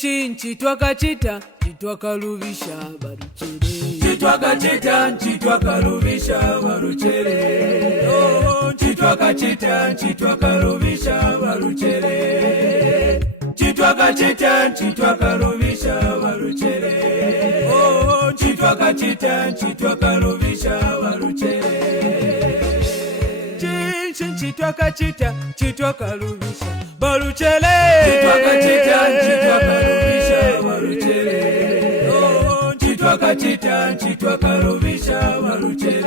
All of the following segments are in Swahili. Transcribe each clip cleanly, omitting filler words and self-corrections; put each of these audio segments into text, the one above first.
Chitwakachita chitwakalubisha baruchere. Chitwakachita chitwakalubisha baruchere. Chitwakachita chitwakalubisha baruchere. Chitwakachita chitwakalubisha baruchere. Chitwakachita chitwakalubisha baruchere. Chitwakachita chitwakalubisha baruchere. Chitwakachita chitwakalubisha baruchere. Chitwakachita chitwakalubisha baruchere.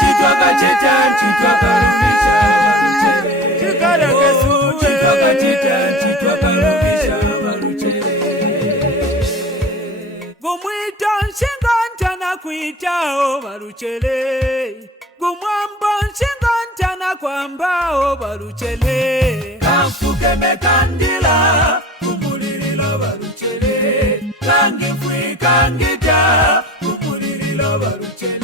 Chitwakachita chitwakalubisha baruchere. Chitwakachita chitwakalubisha baruchere. Gumwita nshinga na kuitao baruchere. Gumwambo nshinga na kwambao baruchere. Kamfuke mekandila kumulilila baruchere. Kangifwi kangita kumulilila baruchere.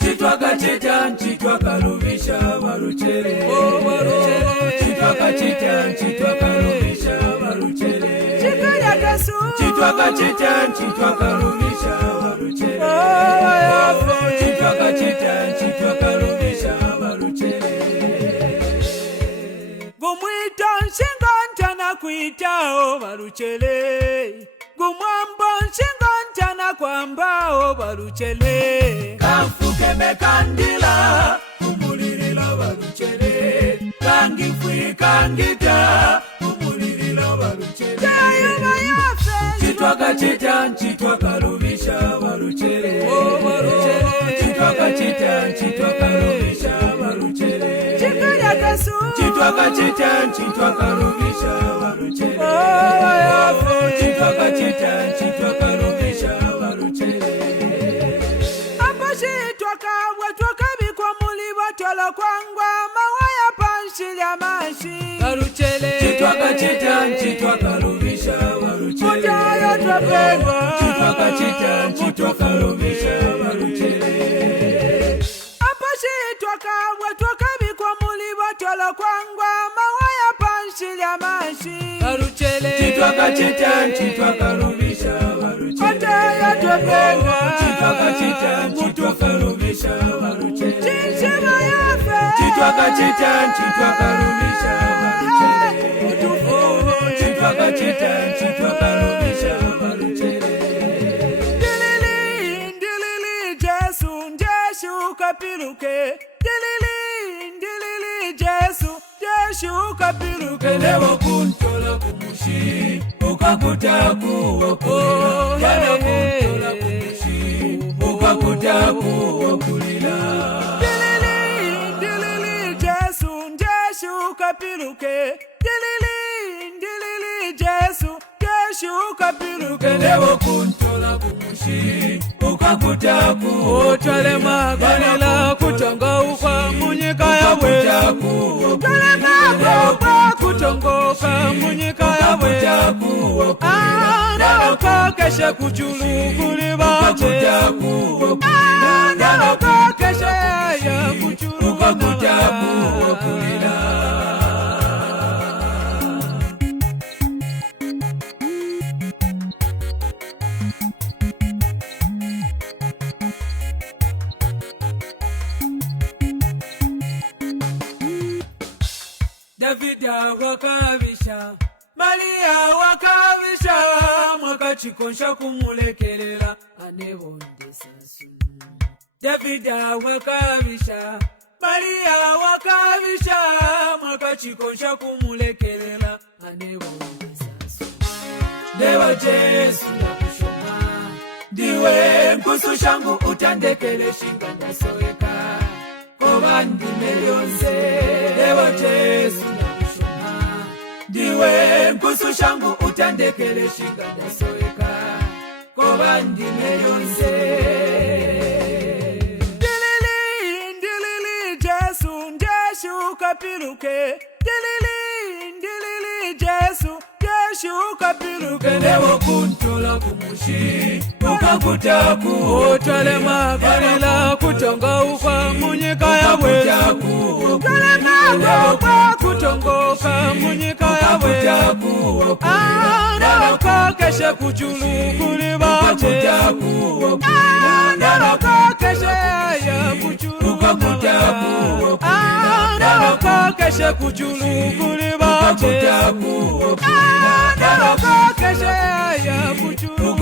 Chitwakachita chitwakalubisha baruchere. Chitwakachita chitwakalubisha baruchere. Chitwakachita chitwakalubisha baruchere. Chitwakachita chitwakalubisha baruchere. Gumwita nshinga na kuitao baruchere. Gumwambo nshinga na kwambao baruchere. Kamfuke mekandila kumulilila baruchere. Kangifwi kangita kumulilila baruchere. Chitwakachita chitwakalubisha baruchere. Chitwakachita chitwakalubisha baruchere. Chitwakachita chitwakalubisha baruchere. Chitwakachita chitwakalubisha baruchere. Chitwakabwa twakabikwa muli batola kwangwa mawaya panshilya manshi baruchere. Chitwakachita chitwakalubisha baruchere. Mutayo twapendwa. Chitwakachita chitwakalubisha baruchere. Chitwakabwa twakabikwa muli batola kwangwa mawaya panshilya manshi baruchere. Chitwakachita chitwakalubisha baruchere. Mutayo twapendwa. Chitwakachita chitwakalubisha baruchere. Chinshima yafe. Chitwakachita chitwakalubisha baruchere. Chitwakachita chitwakalubisha baruchere. Ndilili Jesu njeshu kapiruke. Ndilili Jesu njeshu kapiruke. Lewo kuntola kumushi ukakutakuokulila. Yana kuntola kumushi ukakutakuokulila. Ndilili Jesu njeshu kapiruke. Ndilili Jesu njeshu kapiruke. Lewo kuntola kumushi ukakutakuokulila. Otwale maganila kutongoka munyika yawe. Otwale maganila kutongoka munyika yawe. Nalokakeshe kuchulu kuli bache. Nalokakeshe ya kuchulu ukakutakuokulila. Davida wakabisha, Maria wakabisha, mwakachikonsha kumulekelela anebondesa su. Davida wakabisha, Maria wakabisha, mwakachikonsha kumulekelela anebondesa su. Lewo Jesu nakushoma, ndiwe mkusu shangu utandekele shinga ndasoeka. Koba ndime yonse. Lewo Jesu nakushoma, ndiwe mkusu shangu utandekele shinga ndasoeka. Koba ndime yonse. Ndilili Jesu njeshu kapiruke. Ndilili Jesu njeshu kapiruke. Lewo kuntola kumushi ukakutakuokulila. Otwale maganila kutongoka munyika yawe. Otwale maganila kutongoka songoka munyika yawe Naloka keshe kuchulu kuli bache Naloka keshe ya kuchulu Naloka keshe kuchulu kuli bache Naloka keshe ya kuchulu